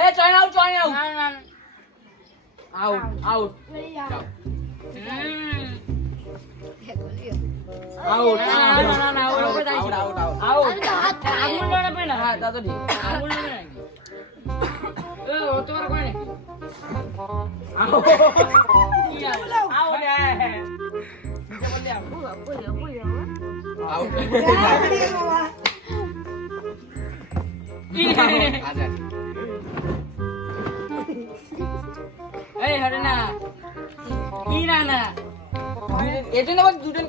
এ join out না না out out out না ওর উপরে যাইছি আউট আউট আঙুল লড়াবে না হ্যাঁ তা তো ঠিক আঙুল লড়াবে না এ অত বড় করে নাকি আউট আউট হ্যাঁ আউট আচ্ছা এই হরে না কি না না এটা না দুটো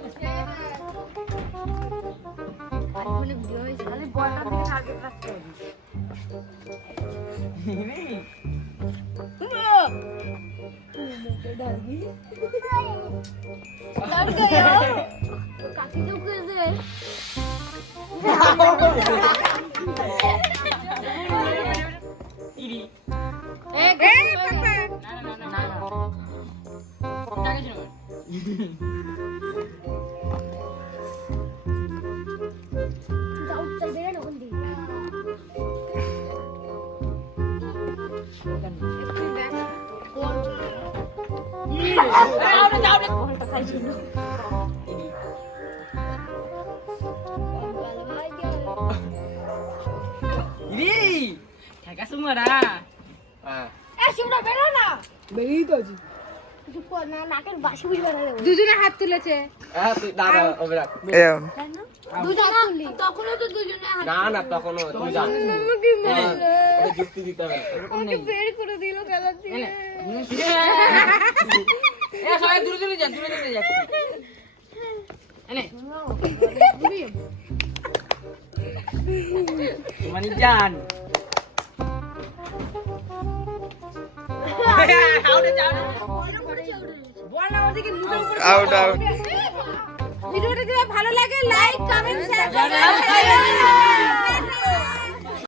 দুজনে হাত তুলেছে তখনও তো দুজনে হাত না না তখনও তুই জান যুক্তি দিতে হবে বের করে দিল খেলার দিনে সবাই দূরে দূরে যান দূরে দূরে যাচ্ছি এনে মানে জান ভিডিওটা যদি ভালো লাগে লাইক কমেন্ট শেয়ার করবেন